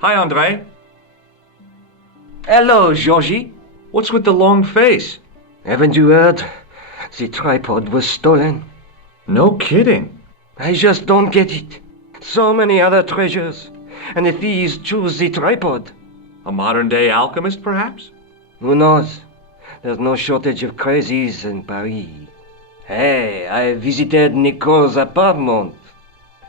Hi, Andre. Hello, Georgie. What's with the long face? Haven't you heard? The tripod was stolen. No kidding. I just don't get it. So many other treasures, and the thieves choose the tripod. A modern-day alchemist, perhaps? Who knows? There's no shortage of crazies in Paris. Hey, I visited Nicole's apartment.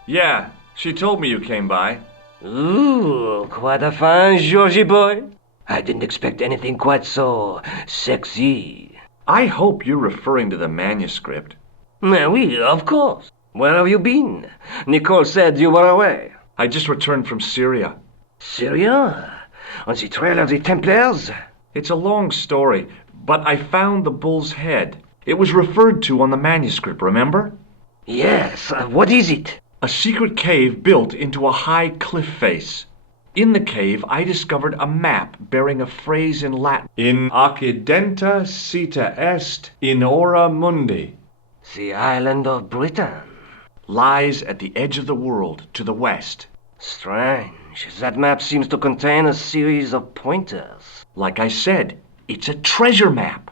Yeah, she told me you came by. Ooh, quite a fine Georgie boy. I didn't expect anything quite so sexy. I hope you're referring to the manuscript. Oui, of course. Where have you been? Nicole said you were away. I just returned from Syria. Syria? On the trail of the Templars? It's a long story, but I found the bull's head. It was referred to on the manuscript, remember? Yes, what is it? A secret cave built into a high cliff face. In the cave, I discovered a map bearing a phrase in Latin. In occidenta cita est in ora mundi. The island of Britain. Lies at the edge of the world, to the west. Strange. That map seems to contain a series of pointers. Like I said, it's a treasure map.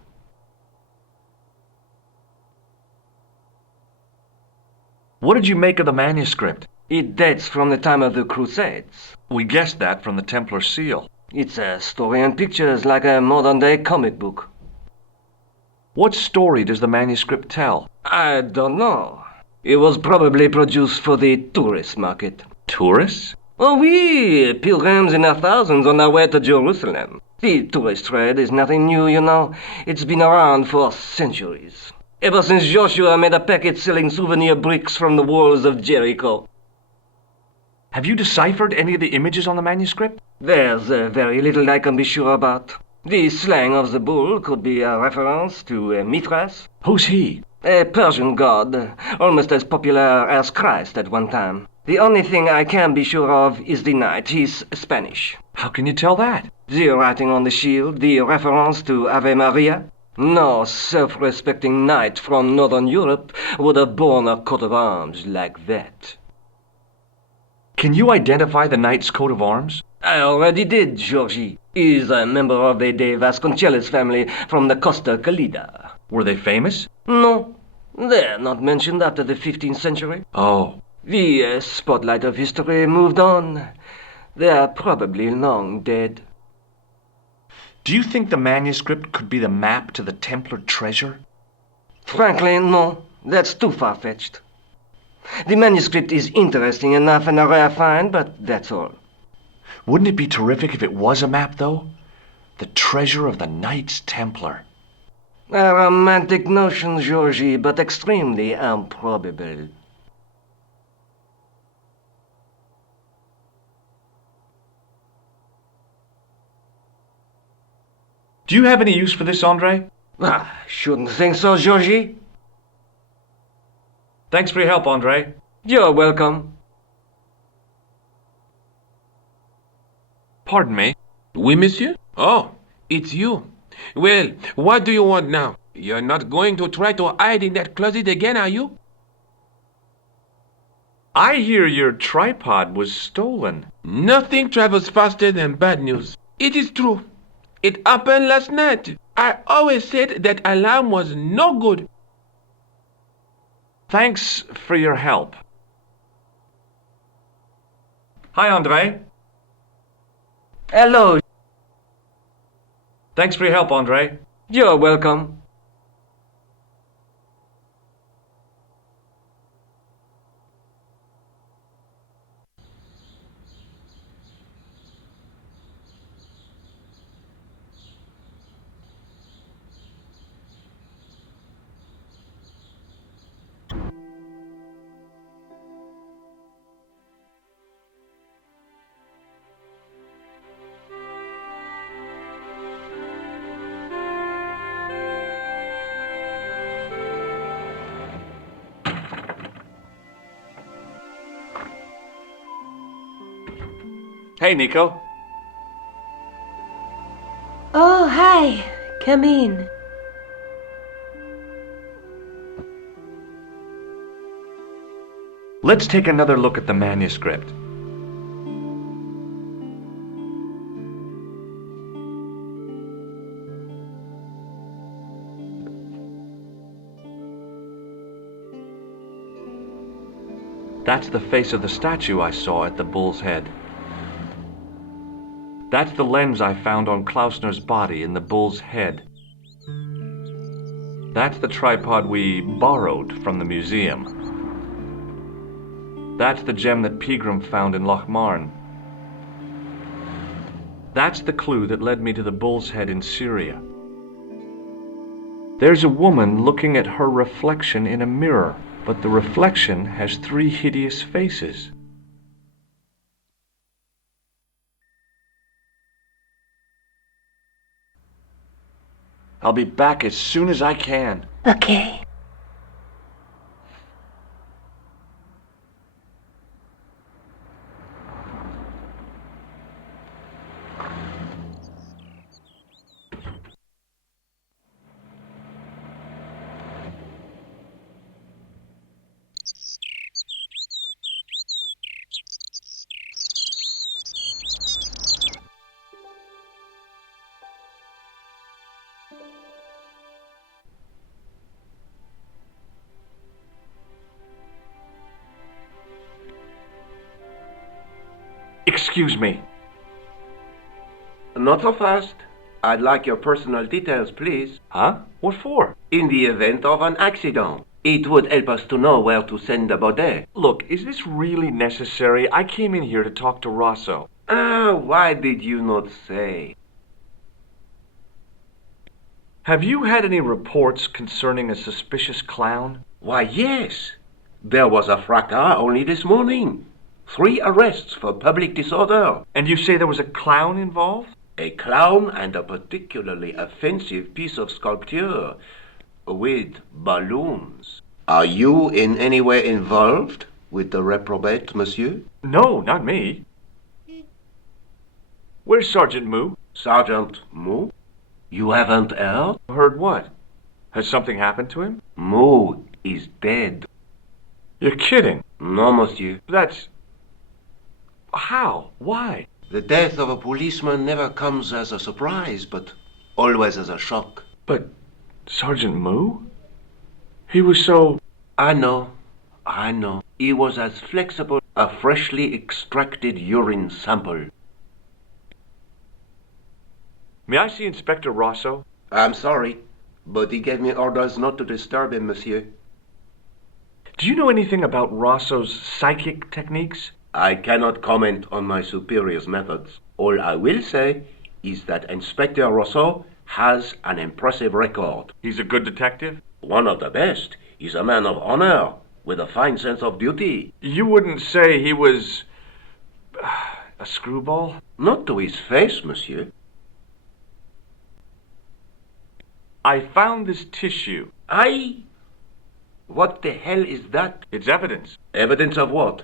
What did you make of the manuscript? It dates from the time of the Crusades. We guessed that from the Templar seal. It's a story and pictures like a modern-day comic book. What story does the manuscript tell? I don't know. It was probably produced for the tourist market. Tourists? Oh, oui, pilgrims in their thousands on their way to Jerusalem. The tourist trade is nothing new, you know. It's been around for centuries. Ever since Joshua made a packet selling souvenir bricks from the walls of Jericho. Have you deciphered any of the images on the manuscript? There's very little I can be sure about. The slang of the bull could be a reference to Mithras. Who's he? A Persian god, almost as popular as Christ at one time. The only thing I can be sure of is the knight. He's Spanish. How can you tell that? The writing on the shield, the reference to Ave Maria. No self-respecting knight from Northern Europe would have borne a coat of arms like that. Can you identify the knight's coat of arms? I already did, Georgie. He's a member of the De Vasconcelos family from the Costa Calida. Were they famous? No, they're not mentioned after the 15th century. Oh. The spotlight of history moved on. They're probably long dead. Do you think the manuscript could be the map to the Templar treasure? Frankly, no. That's too far-fetched. The manuscript is interesting enough and a rare find, but that's all. Wouldn't it be terrific if it was a map, though? The treasure of the Knights Templar. A romantic notion, Georgie, but extremely improbable. Do you have any use for this, Andre? Shouldn't think so, Georgie. Thanks for your help, Andre. You're welcome. Pardon me. Oui, monsieur? Oh, it's you. Well, what do you want now? You're not going to try to hide in that closet again, are you? I hear your tripod was stolen. Nothing travels faster than bad news. It is true. It happened last night. I always said that alarm was no good. Thanks for your help. Hi, Andre. Hello. Thanks for your help, Andre. You're welcome. Hey, Nico. Oh, hi. Come in. Let's take another look at the manuscript. That's the face of the statue I saw at the bull's head. That's the lens I found on Klausner's body in the bull's head. That's the tripod we borrowed from the museum. That's the gem that Pegram found in Lochmarn. That's the clue that led me to the bull's head in Syria. There's a woman looking at her reflection in a mirror, but the reflection has 3 hideous faces. I'll be back as soon as I can. Okay. Excuse me. Not so fast. I'd like your personal details, please. Huh? What for? In the event of an accident, it would help us to know where to send the body. Look, is this really necessary? I came in here to talk to Rosso. Why did you not say? Have you had any reports concerning a suspicious clown? Why, yes. There was a fracas only this morning. 3 arrests for public disorder. And you say there was a clown involved? A clown and a particularly offensive piece of sculpture with balloons. Are you in any way involved with the reprobate, monsieur? No, not me. Where's Sergeant Moo? Sergeant Moo? You haven't heard? Heard what? Has something happened to him? Moo is dead. You're kidding. No, monsieur. That's... How? Why? The death of a policeman never comes as a surprise, but always as a shock. But Sergeant Moo? He was so... I know. He was as flexible as a freshly extracted urine sample. May I see Inspector Rosso? I'm sorry, but he gave me orders not to disturb him, monsieur. Do you know anything about Rosso's psychic techniques? I cannot comment on my superior's methods. All I will say is that Inspector Rosso has an impressive record. He's a good detective? One of the best. He's a man of honor, with a fine sense of duty. You wouldn't say he was... a screwball? Not to his face, monsieur. I found this tissue. What the hell is that? It's evidence. Evidence of what?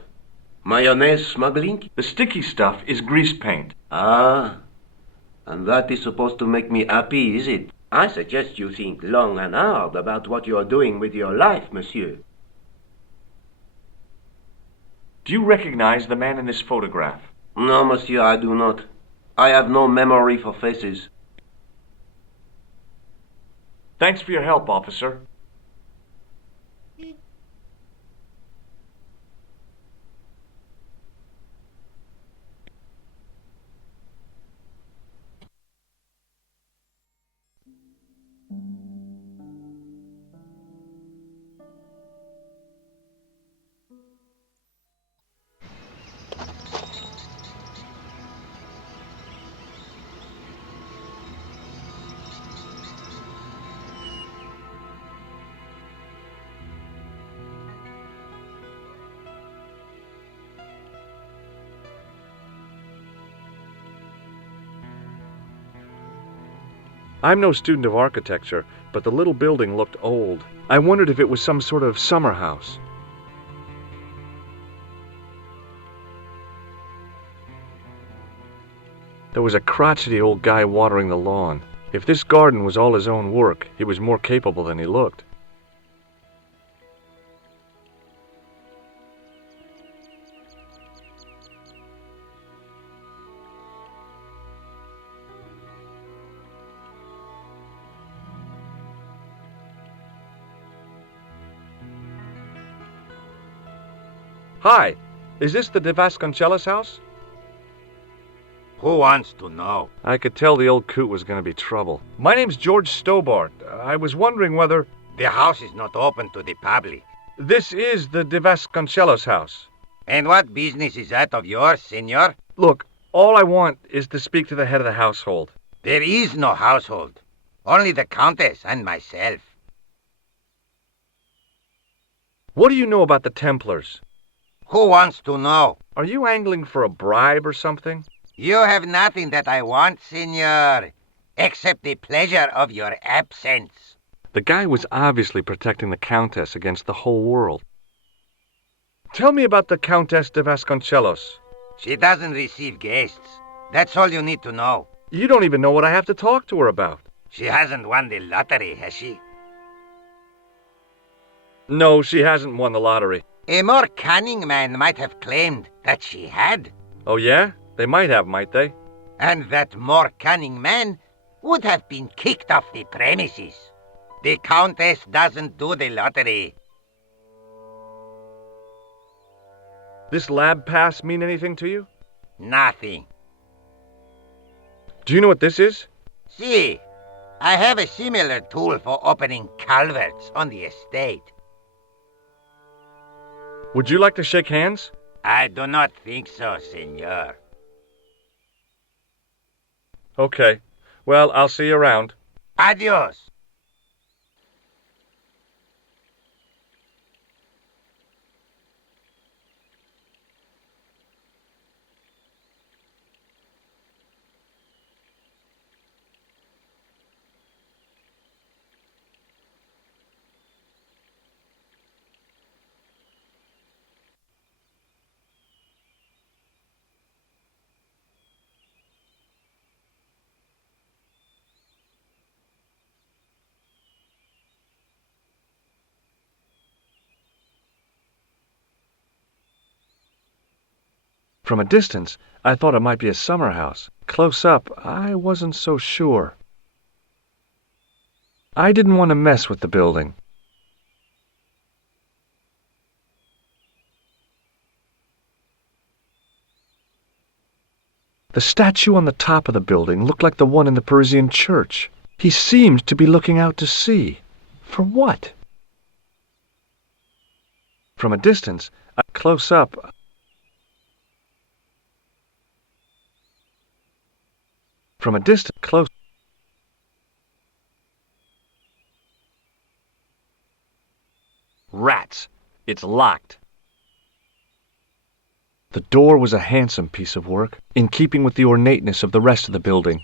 Mayonnaise smuggling? The sticky stuff is grease paint. Ah, and that is supposed to make me happy, is it? I suggest you think long and hard about what you are doing with your life, monsieur. Do you recognize the man in this photograph? No, monsieur, I do not. I have no memory for faces. Thanks for your help, officer. I'm no student of architecture, but the little building looked old. I wondered if it was some sort of summer house. There was a crotchety old guy watering the lawn. If this garden was all his own work, he was more capable than he looked. Hi, is this the De Vasconcelos house? Who wants to know? I could tell the old coot was going to be trouble. My name's George Stobart. I was wondering whether... The house is not open to the public. This is the De Vasconcelos house. And what business is that of yours, senor? Look, all I want is to speak to the head of the household. There is no household. Only the Countess and myself. What do you know about the Templars? Who wants to know? Are you angling for a bribe or something? You have nothing that I want, senor, except the pleasure of your absence. The guy was obviously protecting the Countess against the whole world. Tell me about the Countess de Vasconcelos. She doesn't receive guests. That's all you need to know. You don't even know what I have to talk to her about. She hasn't won the lottery, has she? No, she hasn't won the lottery. A more cunning man might have claimed that she had. Oh, yeah? They might have, might they? And that more cunning man would have been kicked off the premises. The Countess doesn't do the lottery. This lab pass mean anything to you? Nothing. Do you know what this is? See, I have a similar tool for opening culverts on the estate. Would you like to shake hands? I do not think so, senor. Okay. Well, I'll see you around. Adios. From a distance, I thought it might be a summer house. Close up, I wasn't so sure. I didn't want to mess with the building. The statue on the top of the building looked like the one in the Parisian church. He seemed to be looking out to sea. For what? From a distance, close up, From a distance, close. Rats! It's locked. The door was a handsome piece of work, in keeping with the ornateness of the rest of the building.